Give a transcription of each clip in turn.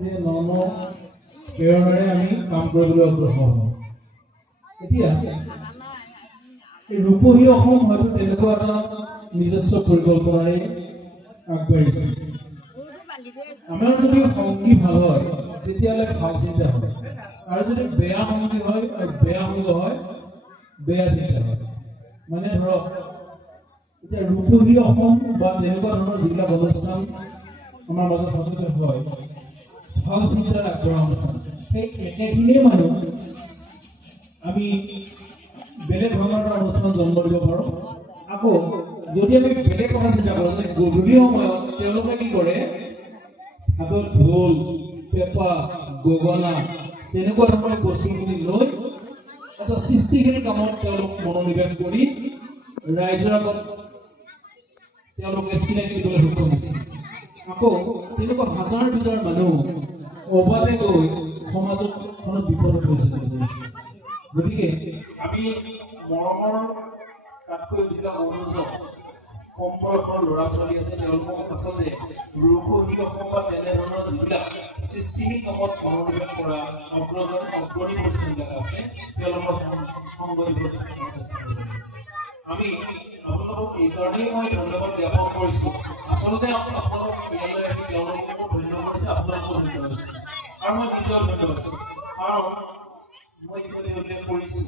যে ন প্ৰেৰণাৰে আমি কাম কৰিবলৈ অগ্ৰসৰ হওঁ। এতিয়া এই ৰূপহী অসম হয়তো তেনেকুৱা এটা নিজস্ব পৰিকল্পনাৰে আগবাঢ়িছে। আমাৰ যদি সংগী ভাল হয় তেতিয়াহ'লে ভাল চিন্তা হয়, আৰু যদি বেয়া সংগী হয় বেয়া সংগ হয় বেয়া চিন্তা হয়। মানে ধৰক এতিয়া ৰূপহী অসম বা তেনেকুৱা ধৰণৰ যিবিলাক অনুষ্ঠান আমাৰ মাজত সচেতন হয়, ভাল চিন্তা কৰা অনুষ্ঠান, সেই একেখিনিয়ে মানুহ আমি বেলেগ ধৰণৰ এটা অনুষ্ঠান জন্ম দিব পাৰোঁ। আকৌ যদি আমি বেলেগ কথা চিন্তা কৰোঁ যে গধূলি সময়ত তেওঁলোকে কি কৰে, হাতত ঢোল পেঁপা গগনা তেনেকুৱা ধৰণৰ বস্তুখিনি লৈ এটা সৃষ্টিশীল কামত তেওঁলোক মনোনিৱেশ কৰি ৰাইজৰ আগত তেওঁলোকে চিনাকি দিবলৈ সক্ষম হৈছে। আকৌ তেনেকুৱা হাজাৰ হাজাৰ মানুহ অবাধে গৈ সমাজত বিপদত পৰিচালনা কৰিছে। গতিকে আমি মৰমৰ তাতকৈ যিবিলাক অনুযোগ কম বয়সৰ ল'ৰা ছোৱালী আছে তেওঁলোকক আচলতে ৰূপহী অসম বা তেনেধৰণৰ যিবিলাক সৃষ্টিশীল কামত মনোনিৱেশ কৰা অগ্ৰণী পৰিচালিকা আছে তেওঁলোকৰ সংগ দিবলৈ আমি আপোনালোকক এইকাৰণেই মই ধন্যবাদ জ্ঞাপন কৰিছোঁ। আচলতে আপোনালোক ইয়ালৈ আহি তেওঁলোককো ধন্যবাদ দিছে, আপোনালোকো ধন্যবাদ দিছে, আৰু মই নিজেও ধন্যবাদ দিছোঁ। কাৰণ মই ইতিমধ্যে উল্লেখ কৰিছোঁ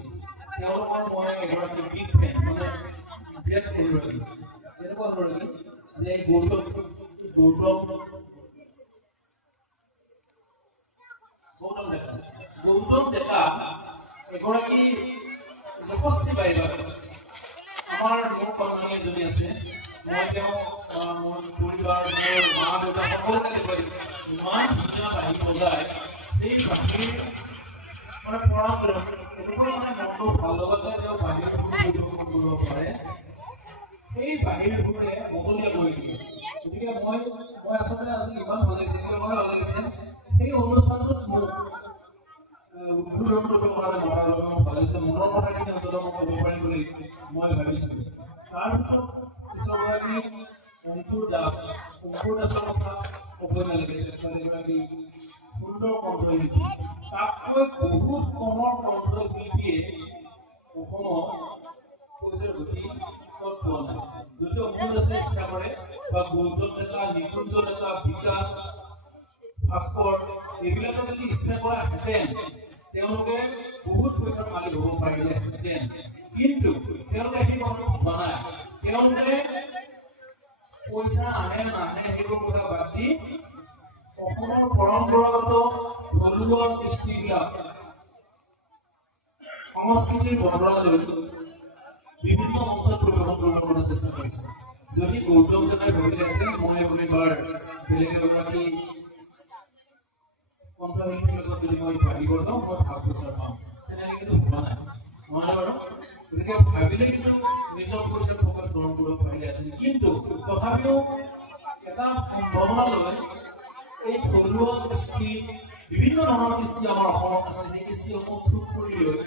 তেওঁলোকৰ মই এগৰাকী বিগ ফেন, মানে বিৰাট এগৰাকী এনেকুৱা এগৰাকী যে গৌতম ডেকা এগৰাকী যশস্বী বাইদেউ। আমাৰ মোৰ কন্যা এজনী আছে, মই তেওঁ মোৰ পৰিবাৰ মোৰ মা দেউতা সকলোকে কৈ ইমান ধুনীয়া বাঁহী বজায়, সেই বাঁহীৰ মানে পৰম্পৰা এনেকুৱা মানে মনটো ভাল লগাতে তেওঁ বাঁহীৰ পৰিৱেশন কৰিব পাৰে, সেই বাঁহীৰ সুৰে মহলীয়া কৰি দিয়ে। গতিকে মই আচলতে আজি ইমান ভাল লাগিছে, ভাল লাগিছে সেই অনুষ্ঠানটোত মোক উদ্বোধন কৰিব কাৰণে মতাৰ বাবে মই ভাল লাগিছে, মনৰ কথাখিনি অন্তত মই ক'ব পাৰিম বুলি মই ভাবিছিলোঁ। তাৰপিছত পিছৰগৰাকী অংকুৰ দাসৰ কথা ক'বই নালাগে, এগৰাকী সুন্দৰ কণ্ঠশিল্পী, তাতকৈ বহুত কমৰ কণ্ঠশিল্পীয়ে অসমত পইচাৰ গতি পোৱা নাই। যদি অংকুৰ দাসে ইচ্ছা কৰে বা গৌতম ডেকা, নিকুঞ্জ ডেকা, বিকাশ ভাস্কৰ এইবিলাকে যদি ইচ্ছা কৰা হেঁতেন তেওঁলোকে বহুত পইচাৰ মালিক হ'ব পাৰিলেহেঁতেন, কিন্তু তেওঁলোকে সেই কথাটো ভবা নাই। তেওঁলোকে পইচা আনে নাহে সেইবোৰ কথা বাদ দি অসমৰ পৰম্পৰাগত থলুৱা কৃষ্টিবিলাক সংস্কৃতিৰ বতৰা লৈ বিভিন্ন মঞ্চত পৰিৱেশন কৰিবলৈ চেষ্টা কৰিছে। যদি গৌতম ডেকাই ভাবিলেহেঁতেন মই এইবাৰ বেলেগ এগৰাকী কণ্ঠশিল্পীৰ লগত যদি মই ভাবিব যাওঁ মই ভাল পইচা পাম, তেনেকৈ কিন্তু ভবা নাই নহয় বাৰু। গতিকে ভাবিলে কিন্তু নিজৰ পইচাৰ ফকাত গ্ৰহণ কৰিব পাৰিলেহেঁতেন, কিন্তু তথাপিও এটা সম্ভাৱনা লৈ এই থলুৱা কৃষ্টি বিভিন্ন ধৰণৰ কৃষ্টি আমাৰ অসমত আছে, সেই কৃষ্টিসমূহ ঠোক কৰি লৈ